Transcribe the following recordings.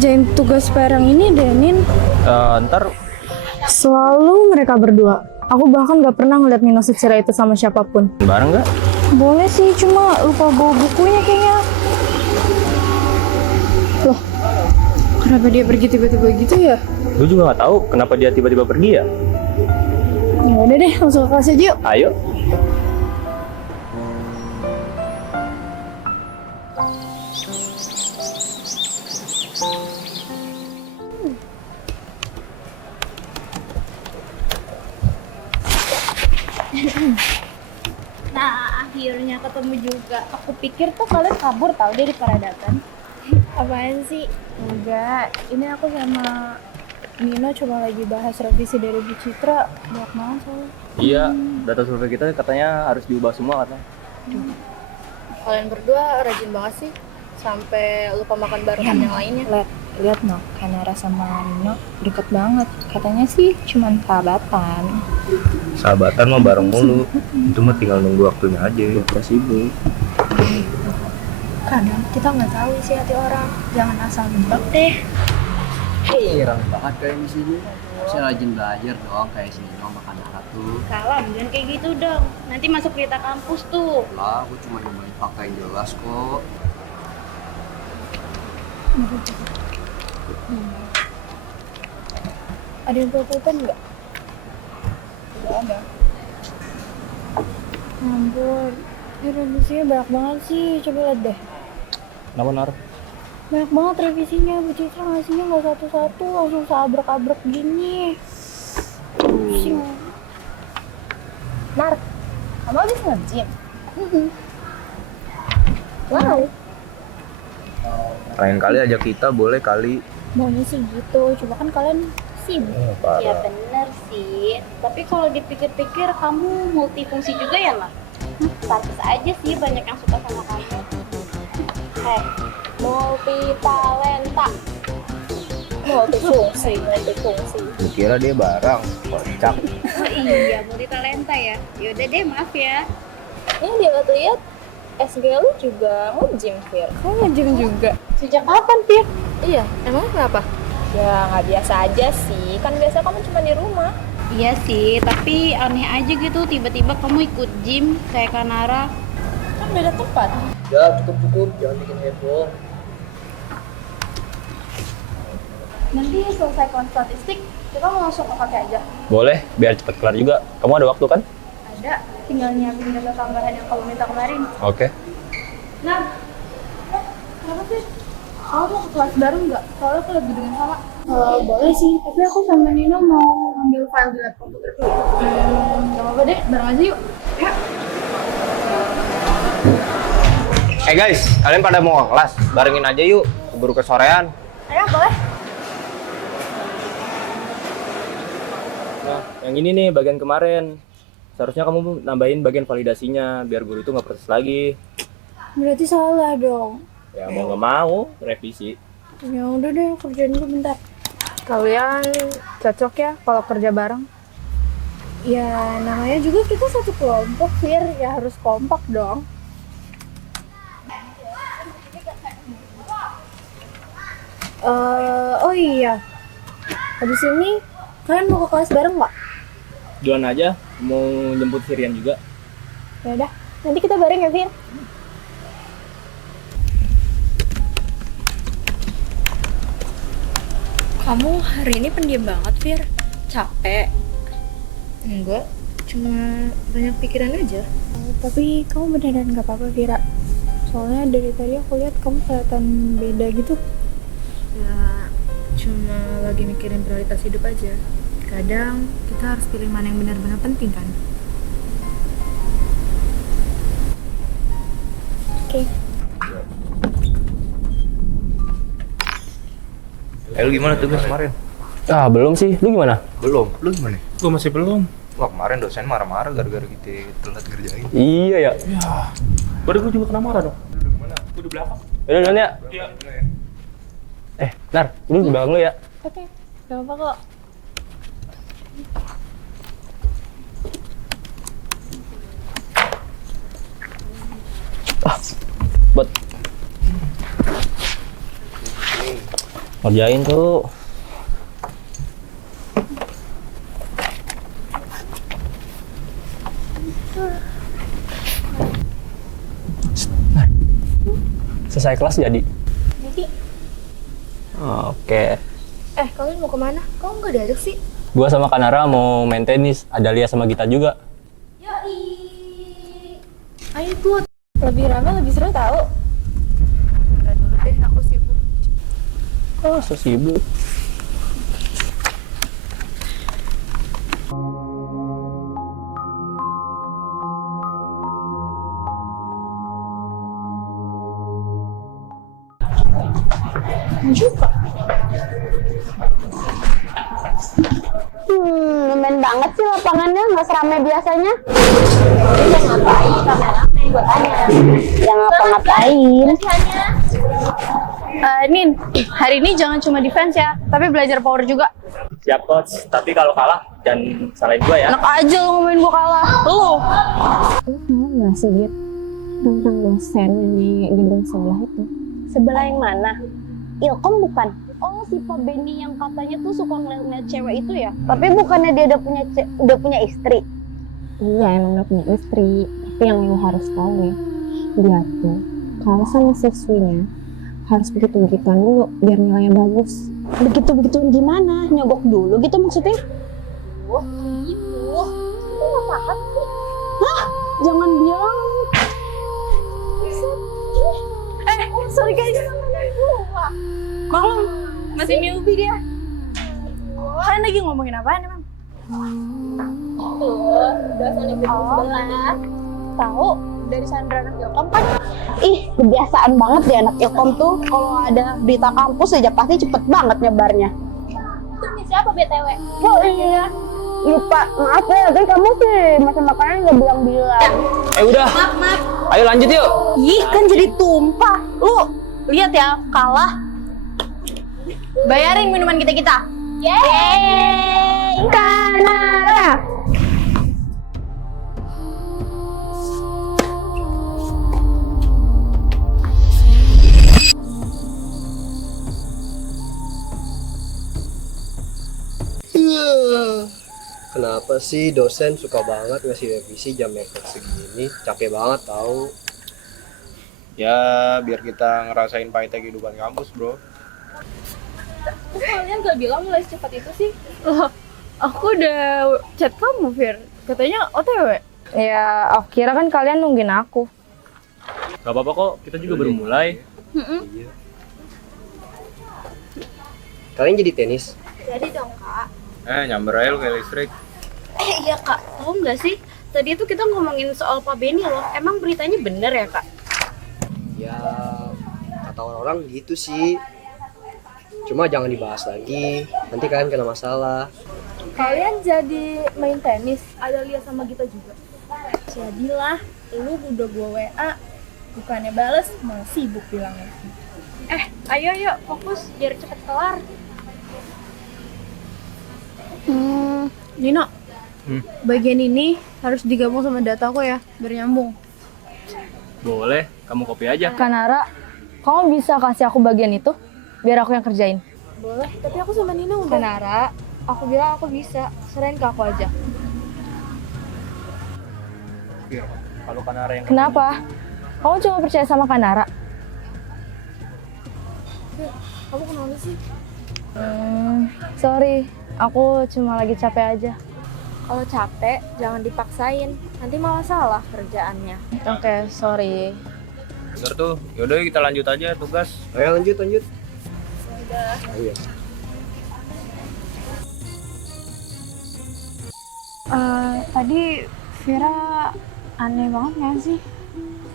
ngerjain tugas PR yang ini deh, Nin. Ntar Selalu mereka berdua. Aku bahkan gak pernah ngeliat Nino secerai itu sama siapapun. bareng nggak? Boleh sih, cuma lupa bawa bukunya kayaknya. Loh, kenapa dia pergi tiba-tiba gitu ya? Gue juga nggak tahu kenapa dia tiba-tiba pergi ya. Ya udah deh, langsung ke kelas aja yuk. Ayo. Nah, akhirnya ketemu juga. Aku pikir tuh kalian kabur tau dari Paradatan. Apaan sih? Enggak, ini aku sama Nino cuma lagi bahas revisi dari Bu Citra. Banyak banget soalnya. Iya, data survei kita katanya harus diubah semua katanya. Kalian berdua rajin banget sih, sampai lupa makan bareng sama yang lainnya. Lihat no, Kanara sama Nino deket banget. Katanya sih cuman sahabatan. Sahabatan mah bareng mulu. Itu mah tinggal nunggu waktunya aja. Udah sibuk. Kadang kita nggak tahu isi hati orang. Jangan asal nebak deh. Heran banget kayak di sini. Saya rajin belajar dong kayak sini dong makan tuh. Salam, jangan kayak gitu dong. Nanti masuk berita kampus tuh. Lah, aku cuma nyobain fakta yang jelas kok. Ada yang pulpen nggak? Tidak ada. Ya ampun, ini revisinya banyak banget sih. Coba lihat deh. Kenapa Nar? Banyak banget revisinya. Bu Citra ngasihnya nggak satu-satu, langsung seabrek-abrek gini. Pusing. Nar, kamu habis nge-gym? Wow. Lain kali ajak kita boleh kali. Maunya sih gitu, coba kan kalian sibuk. Ya bener sih. Tapi kalau dipikir-pikir kamu multifungsi juga ya, Mak? Pantes aja sih banyak yang suka sama kamu. Multi talenta. Multifungsi. Kira dia barang, kocak. Oh iya, multi talenta ya. Yaudah deh, maaf ya. Ini dilihat-lihat, SG lu juga nge-gym, Fir. Kamu nge-gym juga? Sejak kapan, Fir? Iya, emang kenapa? Ya nggak biasa aja sih, kan biasa kamu cuma di rumah. Iya sih, tapi aneh aja gitu tiba-tiba kamu ikut gym kayak Kanara. Kan beda tempat. Ya, cukup, jangan bikin heboh. Nanti selesai kelas statistik, kita mau langsung ke kakek aja. Boleh, biar cepet kelar juga. Kamu ada waktu kan? Ada, tinggal nyiapin data tambahan yang kamu minta kemarin. Oke. Nah, kenapa sih? Kamu mau ke kelas baru nggak? Soalnya aku lagi dengan sama. Boleh sih, tapi aku sama Nino mau ambil file di lab komputer dulu. Gak apa-apa deh, bareng aja yuk. Ya. Guys, kalian pada mau ke kelas? Barengin aja yuk, keburu kesorean. Ayo, boleh. Nah, yang ini nih bagian kemarin. Seharusnya kamu nambahin bagian validasinya, biar guru itu nggak protes lagi. Berarti salah dong. Ya mau nggak mau, revisi. Ya udah deh, kerjain dulu bentar. Kalian cocok ya kalau kerja bareng? Ya namanya juga kita satu kelompok, Fir. Ya harus kompak dong. Oh iya, habis ini kalian mau ke kelas bareng nggak? Duluan aja, mau jemput Sirian juga. Ya udah, nanti kita bareng ya, Fir. Kamu hari ini pendiam banget, Fir. Capek? Enggak, cuma banyak pikiran aja. Tapi kamu beneran nggak apa-apa, Vira? Soalnya dari tadi aku lihat kamu kelihatan beda gitu. Ya, cuma lagi mikirin prioritas hidup aja. Kadang kita harus pilih mana yang benar-benar penting kan. Oke. Lu gimana tugas kemarin? Ah, belum sih. Lu gimana? Belum. Lu gimana? Gue masih belum. Wah, kemarin dosen marah-marah gara-gara kita telat ngerjain. Iya ya. Ya, gue juga kena marah dong. Udah kemana? Gue di belakang. Udah duluan ya. Iya. Nar, lu di belakang lu ya. Oke, gak apa kok. Buat Kerjain tuh. Selesai kelas jadi? Jadi, Oke. Kalian mau kemana? Kok nggak diajak sih? Gua sama Kanara mau main tenis. Ada Lia sama Gita juga. ayo ikut. Lebih ramai, lebih seru tahu. Udah dulu deh, aku sibuk. Oh, so sibuk. Lumayan banget sih lapangannya, nggak seramai biasanya. Yang ngapain? Kameramen, gue tanya. Yang ngapa-ngapain? Nin, hari ini jangan cuma defense ya, tapi belajar power juga. Siap, Coach. Tapi kalau kalah, jangan salahin gua ya. Enak aja lo ngomongin gua kalah. Lu. Tahu nggak sih, Git? Tentang dosen yang di gedung sebelah itu. Sebelah yang mana? Ilkom bukan? Oh, si Pak Benny yang katanya tuh suka ngeliat cewek itu ya? Tapi bukannya dia udah punya istri? Iya, emang udah punya istri. Tapi yang lu harus tahu ya, dia tuh kalau sama siswinya harus begitu-begituan dulu biar nilainya bagus. Begitu-begituan gimana? Nyogok dulu gitu maksudnya? Wah, gitu. Lu nggak paham sih? Hah? Jangan bilang. Sorry guys. Maklum, masih newbie dia. Kalian lagi ngomongin apaan emang? Dosen di gedung sebelah. Tahu dari Sandra anak Ilkom kan? Ih, kebiasaan banget deh anak Ilkom tuh. Kalau ada berita kampus aja pasti cepet banget nyebarnya. Itu nih siapa BTW? Oh iya. Lupa, maaf ya, tapi kamu sih masa makanan nggak bilang-bilang. Udah. Maaf. Ayo lanjut yuk. Ih, kan jadi tumpah. Lu lihat ya, kalah. Bayarin minuman kita-kita. Yeay! Kanara! Kenapa sih dosen suka banget ngasih revisi jam mepet segini? Capek banget tahu. Ya biar kita ngerasain pahitnya kehidupan kampus bro. Kok kalian gak bilang mulai secepat itu sih? Loh, aku udah chat kamu, Fir. Katanya OTW. Ya, aku kira kan kalian nungguin aku. Gak apa-apa kok, kita juga baru mulai. Iya. Kalian jadi tenis? Jadi dong, Kak. Nyamber aja lu kayak listrik. Iya, Kak. Tahu nggak sih? Tadi itu kita ngomongin soal Pak Benny loh. Emang beritanya bener ya, Kak? Ya, kata orang-orang gitu sih. Cuma jangan dibahas lagi, nanti kalian kena masalah. Kalian jadi main tenis, ada Lia sama Gita juga. Jadilah, lu udah gua WA, bukannya bales, malah sibuk bilangnya. Ayo yuk, fokus biar cepet kelar. Nino, bagian ini harus digabung sama dataku ya, biar nyambung. Boleh, kamu copy aja. Kanara, kamu bisa kasih aku bagian itu? Biar aku yang kerjain. Boleh, tapi aku sama Nino udah. Kanara, aku bilang aku bisa. Serahin ke aku aja. Fir, kalau Kanara yang Kenapa? Kamu cuma percaya sama Kanara? Kamu kenapa sih? Sorry, aku cuma lagi capek aja. Kalau capek, jangan dipaksain. Nanti malah salah kerjaannya. Oke, sorry. Bener tuh, yaudah kita lanjut aja tugas. Ayo lanjut. Ayo. Tadi Vira aneh banget gak sih?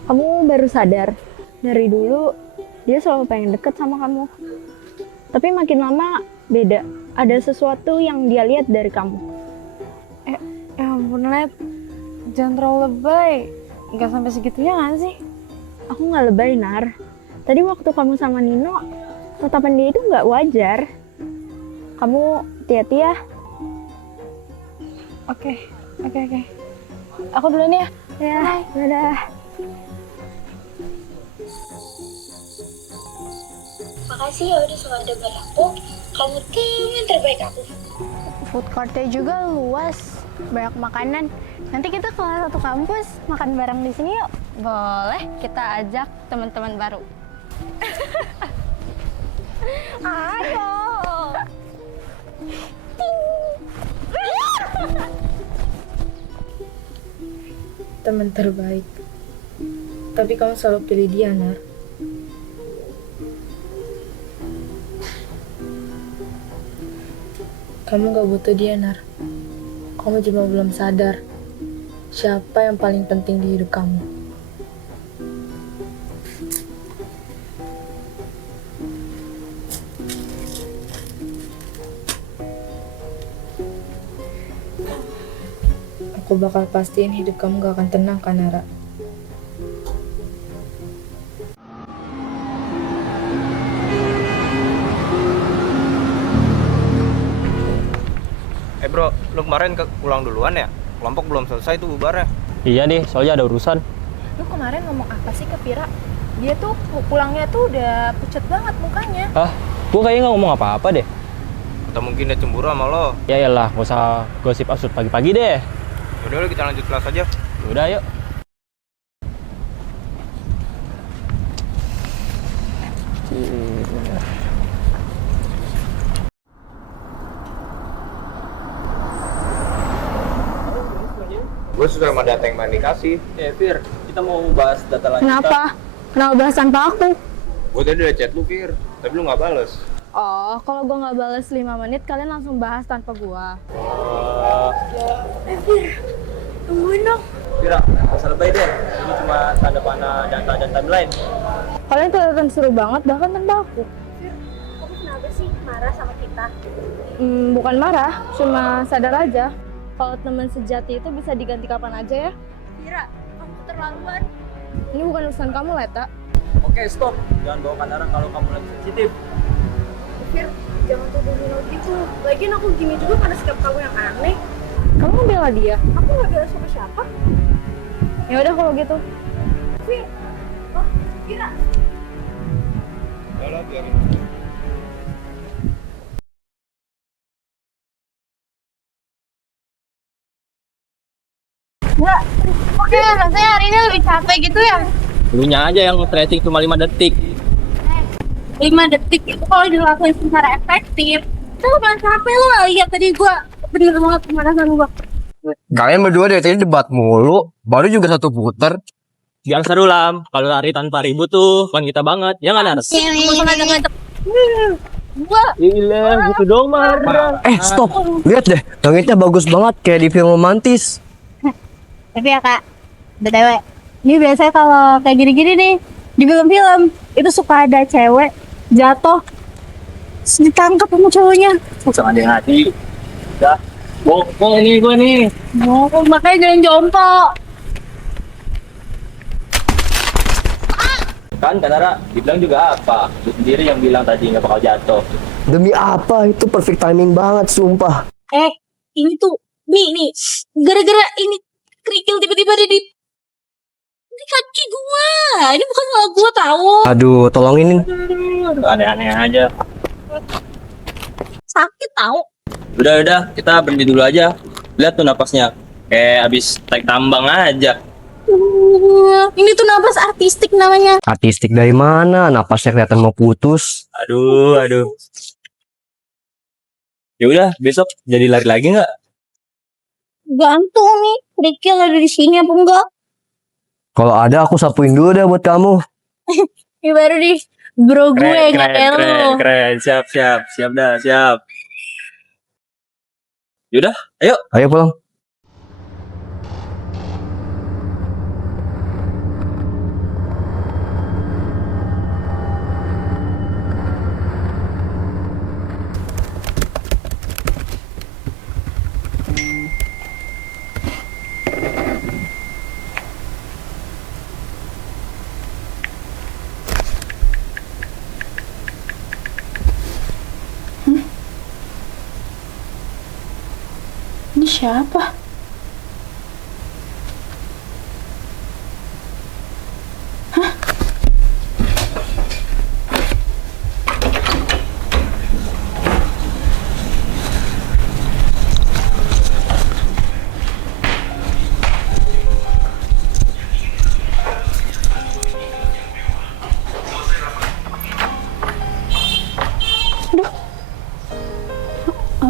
Kamu baru sadar? Dari dulu, dia selalu pengen deket sama kamu. Tapi makin lama, beda. Ada sesuatu yang dia lihat dari kamu. Ya ampun, Lep. Jangan terlalu lebay. Gak sampai segitunya gak sih? Aku nggak lebay, Nar. Tadi waktu kamu sama Nino, tatapan dia itu nggak wajar. Kamu hati-hati ya. Oke. Aku duluan ya. Ya, dadah. Makasih ya udah selalu dengar aku. Kamu teman terbaik aku. Food courtnya juga luas, banyak makanan. Nanti kita kelas satu kampus makan bareng di sini yuk. Boleh, kita ajak teman-teman baru. Ayo. Teman terbaik. Tapi kamu selalu pilih dia, Nar. Kamu gak butuh dia, Nar. Kamu cuma belum sadar siapa yang paling penting di hidup kamu. Aku bakal pastiin hidup kamu gak akan tenang, kan, Nara? Bro, lu kemarin pulang duluan ya? Kelompok belum selesai tuh bubarnya. Iya nih, soalnya ada urusan. Lu kemarin ngomong apa sih ke Pira? Dia tuh pulangnya tuh udah pucat banget mukanya. Hah? Gue kayaknya nggak ngomong apa-apa deh. Atau mungkin dia cemburu sama lo. Ya iyalah, gak usah gosip asut pagi-pagi deh. Yaudah, kita lanjut kelas aja. Udah, yuk. Gue sudah sama data yang dikasih. Fir, kita mau bahas data lanjutan. Kenapa? Kenapa bahas tanpa aku? Gue tadi udah chat lu, Fir. Tapi lu nggak bales. Oh, kalau gue nggak balas 5 menit, kalian langsung bahas tanpa gua. Tungguin dong. Fira, gak usah lebay deh. Ini cuma tanda panah dan timeline. Kalian kelihatan seru banget, bahkan tanpa aku. Kamu kenapa sih marah sama kita? Bukan marah, cuma sadar aja. Kalau teman sejati itu bisa diganti kapan aja ya. Pira, kamu keterlaluan. Ini bukan urusan kamu, Leta. Oke, stop. Jangan bawa Nara kalau kamu lagi sensitif. Pir, jangan tuduh Nino gitu. Lagian aku gini juga karena sikap kamu yang aneh. Kamu ngebela dia? Aku gak bela sama siapa. Ya udah kalau gitu. Pir, oh, Pira. Udah, biarin. Oke, rasanya hari ini lebih capek gitu ya. Lunya aja yang tracing cuma 5 detik. 5 detik itu kalau dilakuin secara efektif. Itu bukan capek lo gak lihat tadi gua bener banget pemanasan gua. Kalian berdua dari tadi debat mulu, baru juga 1 puter. Biar seru Lam. Kalau lari tanpa ribut tuh bukan kita banget. Ya nggak Nars? Gua ngajak-ngajak. Gua Gila, gitu dong Mar. Stop. Lihat deh, langitnya bagus banget kayak di film romantis. tapi ya kak, BTW, ini biasanya kalau kayak gini-gini nih di film-film itu suka ada cewek jatuh terus ditangkap sama cowoknya. Jangan hati. Udah. Bokong ini gue nih. Oh, makanya jangan jompo. Kan Nara dibilang juga apa? Lu sendiri yang bilang tadi nggak bakal jatuh. Demi apa? Itu perfect timing banget, sumpah. Ini tuh nih gara-gara ini kerikil tiba-tiba ada di kaki gua. Ini bukan salah gua tahu. Aduh, tolongin. Aneh-aneh aja. Sakit tahu. Udah, kita berhenti dulu aja. Lihat tuh napasnya. Kayak abis tarik tambang aja. Ini tuh napas artistik namanya. Artistik dari mana? Napasnya kelihatan mau putus. Aduh. Ya udah, besok jadi lari lagi nggak? Gantung nih, kerikil ada di sini apa enggak? Kalau ada aku sapuin dulu deh buat kamu. Ini baru nih, bro gue nggak elo. Keren. Siap dah. Yaudah, ayo. Ayo pulang. Ini siapa? Hah?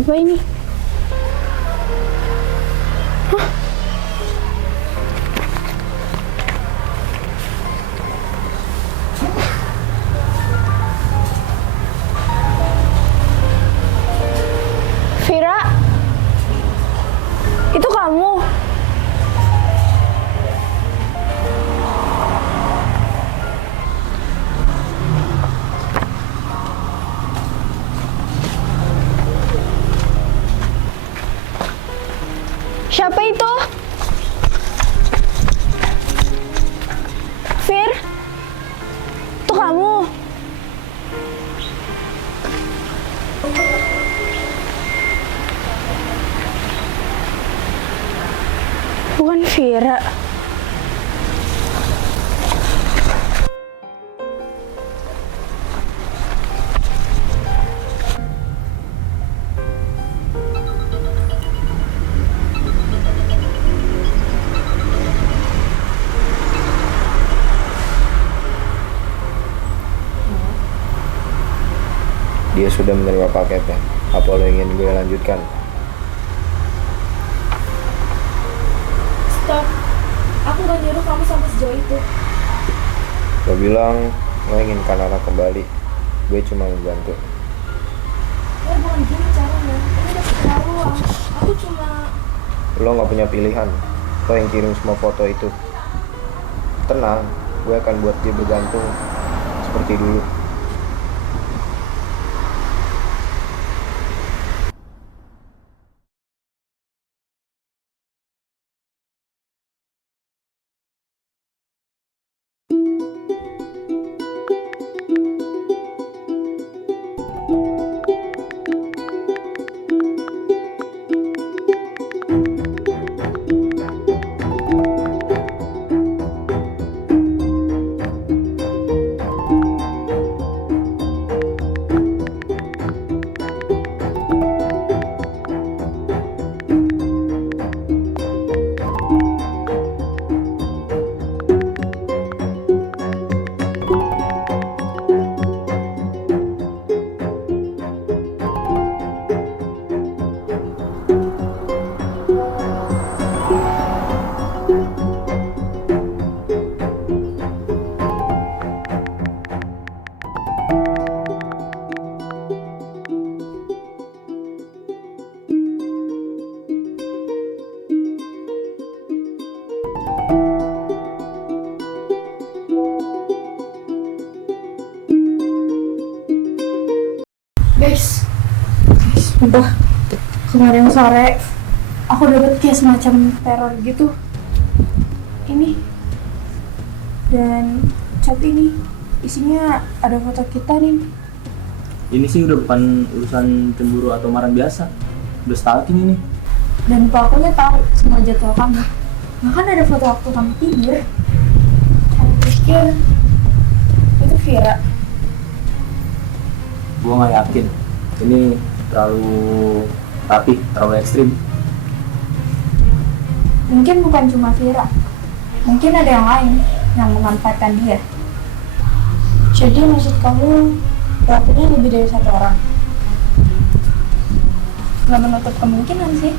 Apa ini? Vira, itu kamu? Siapa itu? Fir? Itu kamu? Bukan Vira. Dia sudah menerima paketnya. Apa lo ingin gue lanjutkan? Stop. Aku gak nyuruh kamu sampai sejauh itu. Lo bilang lo ingin Kanara kembali. Gue cuma membantu. Ya bukan gini caranya. Ini udah keterlaluan. Aku cuma... Lo nggak punya pilihan. Lo yang kirim semua foto itu. Tenang, gue akan buat dia bergantung seperti dulu. Guys, sumpah kemarin sore aku dapat kayak semacam teror gitu. Ini dan chat ini isinya ada foto kita nih. Ini sih udah bukan urusan cemburu atau marah biasa. Udah stalking ini. Dan pelakunya tahu semua jadwal kamu. Bahkan ada foto waktu kamu tidur. Aku pikir itu Vira. Gue nggak yakin. Ini terlalu rapi, terlalu ekstrim. Mungkin bukan cuma Vira. Mungkin ada yang lain yang memanfaatkan dia. Jadi maksud kamu pelakunya lebih dari satu orang? Nggak menutup kemungkinan sih.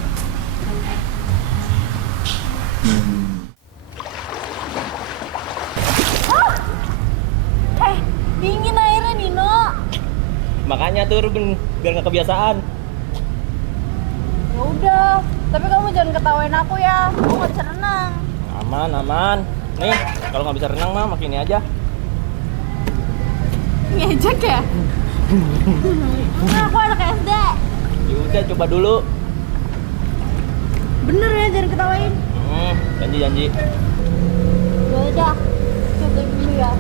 Dingin airnya, Nino. Makanya turun biar nggak kebiasaan. Ya udah, tapi kamu jangan ketawain aku ya. Aku nggak bisa renang. Aman, aman. Nih, kalau nggak bisa renang mah makin ini aja. Ngejek ya? Enggak, aku anak SD. Yaudah, coba dulu. Bener ya, jangan ketawain. Janji. Ya udah, coba dulu ya.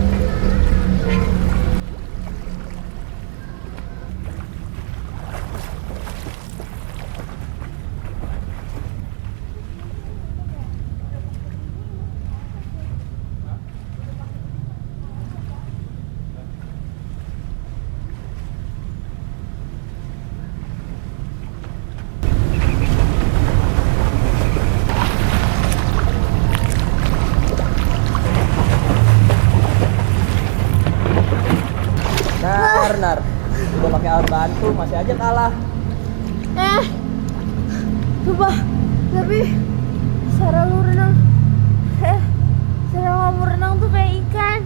Nar. Udah pakai alat bantu, masih aja kalah. Coba, tapi cara lu renang, cara kamu renang tuh kayak ikan.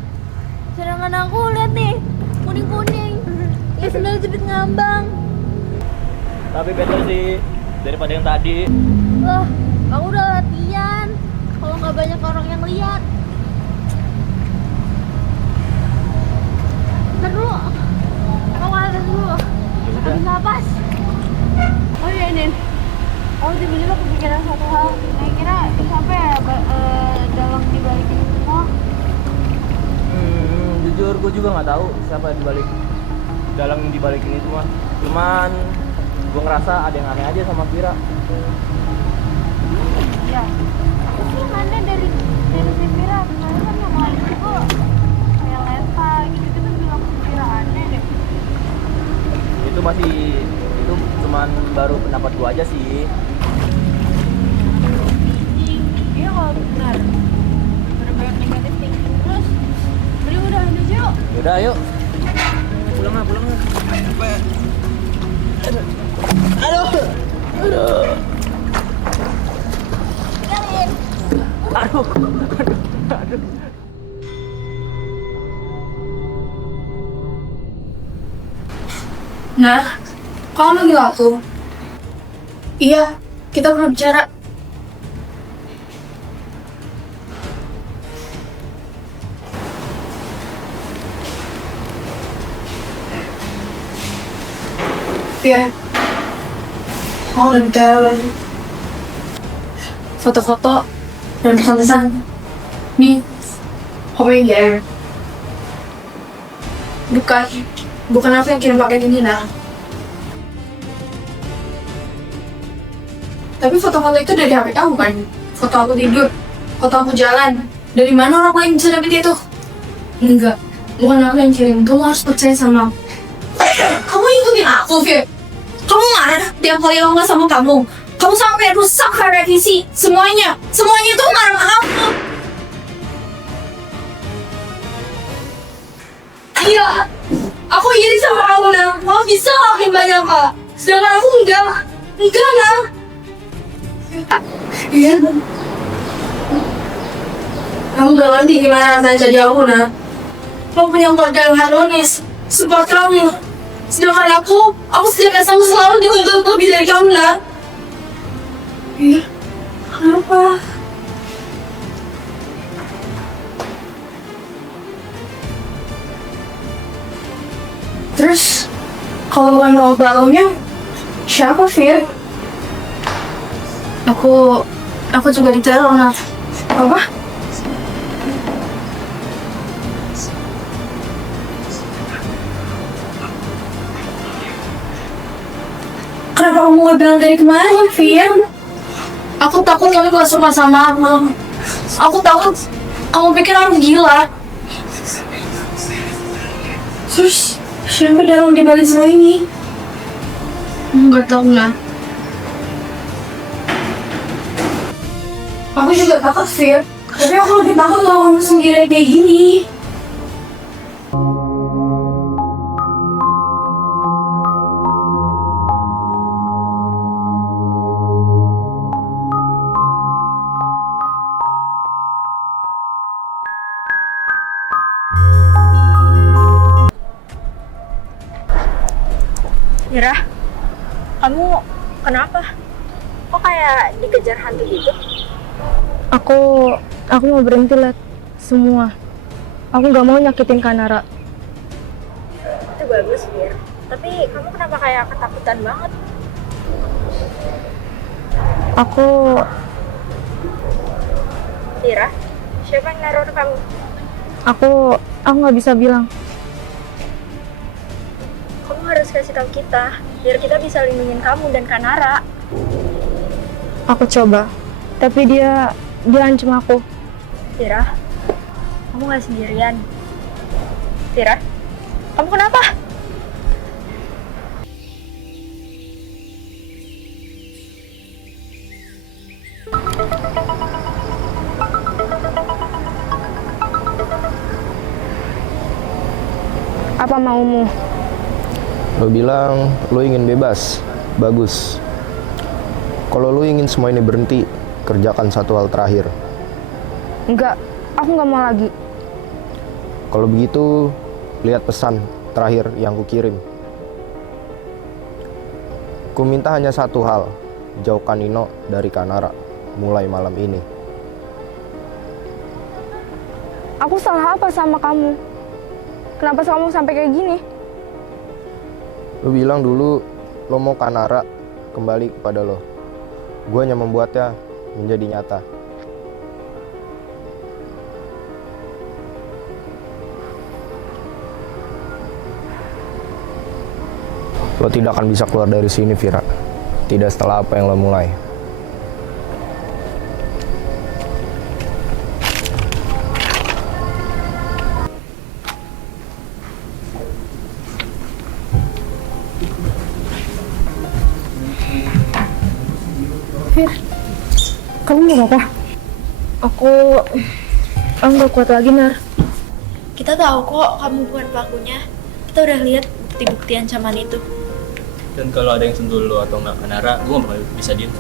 Sedangkan aku lihat nih, kuning-kuning. Ya sendal jepit ngambang. Tapi better sih daripada yang tadi. Loh, aku udah latihan. Kalau nggak banyak orang yang lihat. Ntar dulu, aku atas dulu. Habis napas. Oh iya, Nin. Aku tiba-tiba kepikiran satu hal. Kira-kira siapa ya dalang dibalik ini semua? Jujur gue juga nggak tahu siapa dibalik dalang dibalik ini semua. Cuman gue ngerasa ada yang aneh aja sama Vira. Ya, aku sih aneh dari si Vira. Kemarin kan yang lain juga kayak Lenta gitu-gitu bilang Vira aneh deh. Itu cuman baru pendapat gue aja sih. Iya kalau benar. Berbanyak negatif thinking terus. Beri udah aja yuk. Yaudah ayo. Pulang lah. Capek. Aduh. Tinggalin. Aduh. Nah, kamu manggil aku? Iya, kita pernah bicara. Iya, aku udah bicara lagi. Foto-foto dan pesan-pesan. Nih, hoping there. Bukan aku yang kirim paket ini, nah. Tapi foto-foto itu dari HP kamu kan? Foto aku tidur, foto aku jalan. Dari mana orang lain bisa dapet itu? Enggak, bukan aku yang kirim. Kamu harus percaya sama aku. Kamu ikutin aku, Fir. Kamu marah tiap kali aku nggak sama kamu. Kamu sampai rusak revisi. Semuanya tuh marah kamu. Iya, aku iri sama kamu, nah. Kamu bisa ngelakuin banyak, Kak. Sedangkan aku enggak, nah. Iya. Kamu gak ngerti gimana rasanya jadi aku, nah. Kamu punya keluarga yang harmonis, support kamu. Sedangkan aku sejak SMA selalu dituntut lebih dari kamu, nah. Iya. Kenapa? Terus, kalau bukan kamu pelakunya, siapa, Fir? Aku juga diteror, nah. Apa? Kenapa kamu gak bilang dari kemarin, Fir? Aku takut kamu gak suka sama aku. Aku takut kamu pikir aku gila. Terus, siapa dalam dibalik semua ini? Gak tau, nah. Aku juga takut, Fir. Tapi aku lebih takut kalau kamu sendiri kayak gini. Ira, kamu kenapa? Kok kayak dikejar hantu gitu? Aku mau berhenti lihat semua. Aku gak mau nyakitin Kanara. Itu bagus, Fir. Tapi kamu kenapa kayak ketakutan banget? Ira, siapa yang neror kamu? Aku gak bisa bilang. Kamu harus kasih tahu kita, biar kita bisa lindungin kamu dan Kanara. Aku coba, tapi dia ancam aku. Tira, kamu gak sendirian. Tira, kamu kenapa? Apa maumu? Lo bilang lo ingin bebas Bagus. Kalau lu ingin semua ini berhenti, kerjakan satu hal terakhir. Enggak, aku nggak mau lagi. Kalau begitu, lihat pesan terakhir yang kukirim. Ku minta hanya satu hal, jauhkan Nino dari Kanara mulai malam ini. Aku salah apa sama kamu? Kenapa kamu sampai kayak gini? Lu bilang dulu lo mau Kanara kembali kepada lo. Gue hanya membuatnya menjadi nyata. Lo tidak akan bisa keluar dari sini, Vira. Tidak setelah apa yang lo mulai. Fir, kamu nggak apa-apa? Aku nggak kuat lagi, Nar. Kita tahu kok kamu bukan pelakunya. Kita udah lihat bukti-bukti ancaman itu. Dan kalau ada yang sentuh lo atau nggak Kanara, gue nggak bakal bisa diem.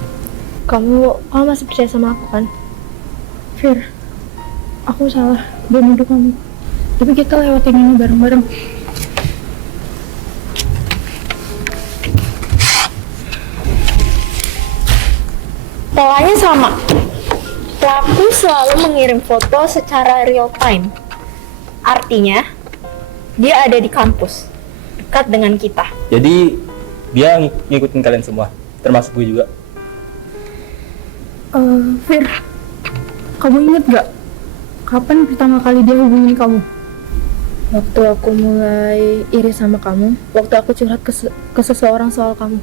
Kamu masih percaya sama aku kan? Fir, aku salah, gue nuduh kamu. Tapi kita lewatin ini bareng-bareng. Polanya sama. Pelaku selalu mengirim foto secara real time. Artinya, dia ada di kampus, dekat dengan kita. Jadi dia ngikutin kalian semua, termasuk gue juga. Fir, kamu inget gak? Kapan pertama kali dia hubungin kamu? Waktu aku mulai iri sama kamu, waktu aku curhat ke seseorang soal kamu.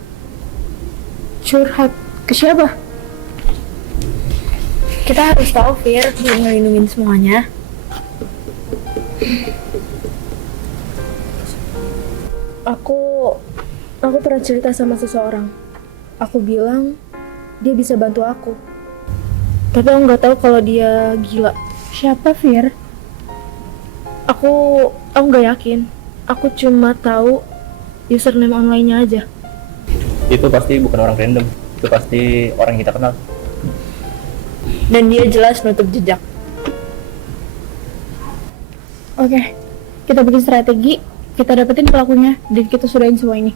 Curhat? Ke siapa? Kita harus tahu, Fir, buat ngelindungin semuanya. Aku pernah cerita sama seseorang. Aku bilang dia bisa bantu aku. Tapi aku nggak tahu kalau dia gila. Siapa, Fir? Aku nggak yakin. Aku cuma tahu username online-nya aja. Itu pasti bukan orang random. Itu pasti orang yang kita kenal. Dan dia jelas nutup jejak. Oke, kita bikin strategi, kita dapetin pelakunya, dan kita sudahin semua ini.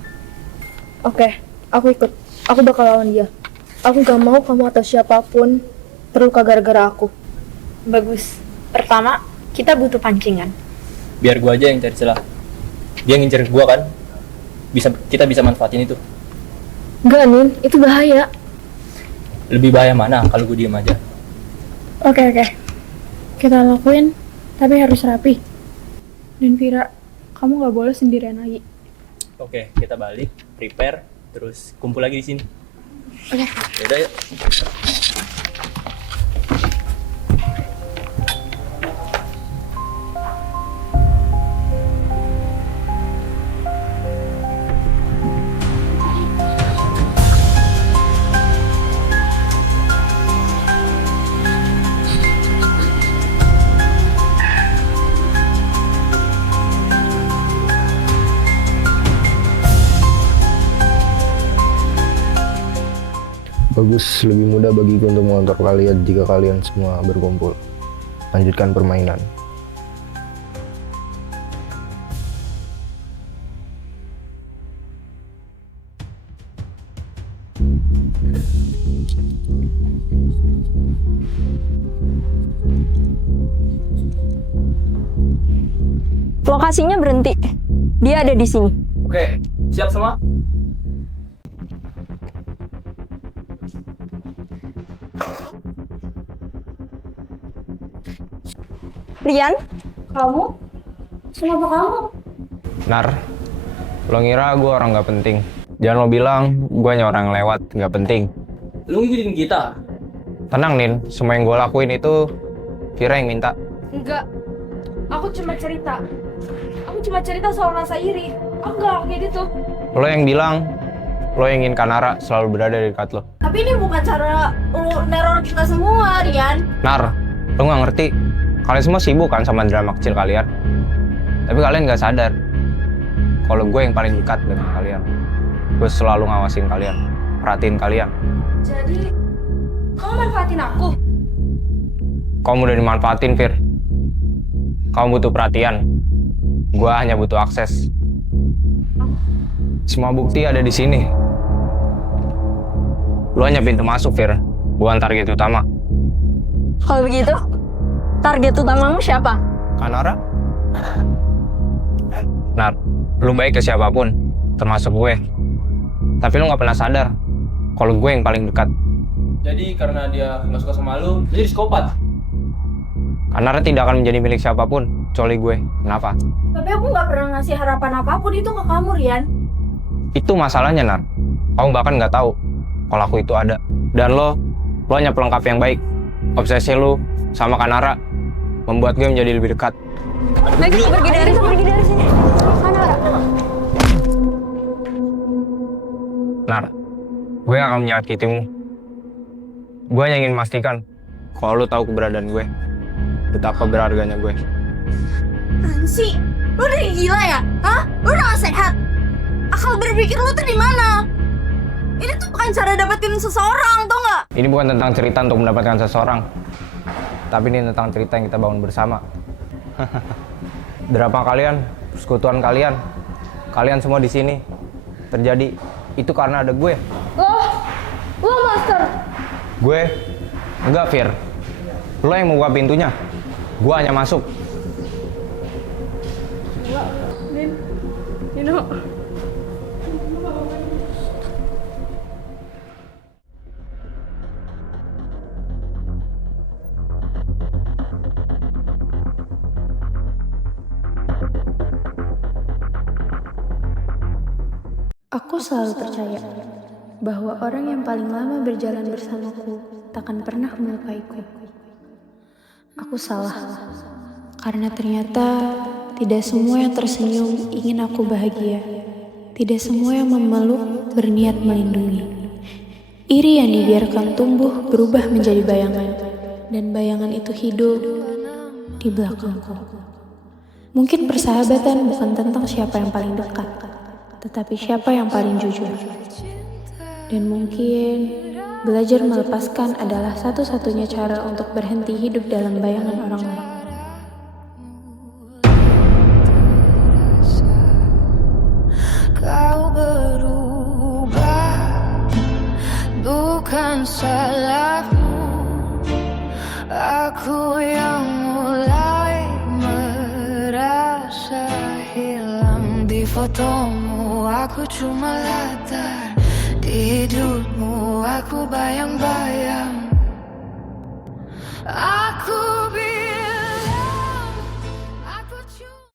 Oke, aku ikut. Aku bakal lawan dia. Aku gak mau kamu atau siapapun terluka gara-gara aku. Bagus. Pertama, kita butuh pancingan. Biar gue aja yang cari celah. Dia ngincer gue kan. Kita bisa manfaatin itu. Enggak, Nin, itu bahaya. Lebih bahaya mana kalau gue diem aja? Oke. Kita lakuin, tapi harus rapi. Dan Vira, kamu gak boleh sendirian lagi. Oke, kita balik, prepare, terus kumpul lagi di sini. Oke. Yaudah yuk. Bagus, lebih mudah bagiku untuk mengontrol kalian jika kalian semua berkumpul. Lanjutkan permainan. Lokasinya berhenti. Dia ada di sini. Oke, siap semua? Rian, Kamu? Kenapa kamu? Nar, lo ngira gue orang gak penting. Jangan lo bilang gue hanya orang lewat, gak penting. Lu ngikutin kita? Tenang, Nin. Semua yang gue lakuin itu Vira yang minta. Enggak. Aku cuma cerita. Aku cuma cerita soal rasa iri. Aku gak kayak gitu. Lo yang bilang lo yang ingin Kanara selalu berada di dekat lo. Tapi ini bukan cara lu neror kita semua, Rian. Nar, lo gak ngerti. Kalian semua sibuk kan sama drama kecil kalian. Tapi kalian gak sadar kalau gue yang paling dekat dengan kalian. gue selalu ngawasin kalian, perhatiin kalian. Jadi, kamu manfaatin aku? Kamu udah dimanfaatin, Fir. Kamu butuh perhatian. Gue hanya butuh akses. Semua bukti ada di sini. Lu hanya pintu masuk, Fir. Bukan target utama. Kalau begitu, target utamamu siapa? Kanara? Nar, lu baik ke siapapun, termasuk gue. Tapi lu gak pernah sadar kalau gue yang paling dekat. Jadi karena dia nggak suka sama lu jadi psikopat. Kanara tidak akan menjadi milik siapapun, kecuali gue. Kenapa? Tapi aku nggak pernah ngasih harapan apapun itu ke kamu, Rian. Itu masalahnya, Nar. Kamu bahkan nggak tahu kalau aku itu ada. Dan lo hanya pelengkap yang baik. Obsesi lu sama Kanara membuat gue menjadi lebih dekat. Pergi dari sini. Kanara. Nar, gue gak akan menyakitimu. Gue hanya ingin memastikan kalau lu tahu keberadaan gue, betapa berharganya gue. Ansi, lu udah gila ya? Hah? Lu udah gak sehat? Akal berpikir lu tuh di mana? Ini tuh bukan cara dapetin seseorang, tau gak? Ini bukan tentang cerita untuk mendapatkan seseorang, tapi ini tentang cerita yang kita bangun bersama. Drama kalian, persekutuan kalian semua di sini terjadi itu karena ada gue. Lo monster. Gue enggak, Fir. Lo yang membuka pintunya. Gue hanya masuk. Nino. Aku selalu percaya bahwa orang yang paling lama berjalan bersamaku takkan pernah melupaiku. Aku salah, karena ternyata tidak semua yang tersenyum ingin aku bahagia. Tidak semua yang memeluk berniat melindungi. Iri yang dibiarkan tumbuh berubah menjadi bayangan, dan bayangan itu hidup di belakangku. Mungkin persahabatan bukan tentang siapa yang paling dekat, tetapi siapa yang paling jujur. Dan mungkin belajar melepaskan adalah satu-satunya cara untuk berhenti hidup dalam bayangan orang lain. Kau berubah, bukan salahmu. Aku yang mulai merasa hilang di fotomu. Aku cuma latar, di hidupmu aku bayang-bayang. Aku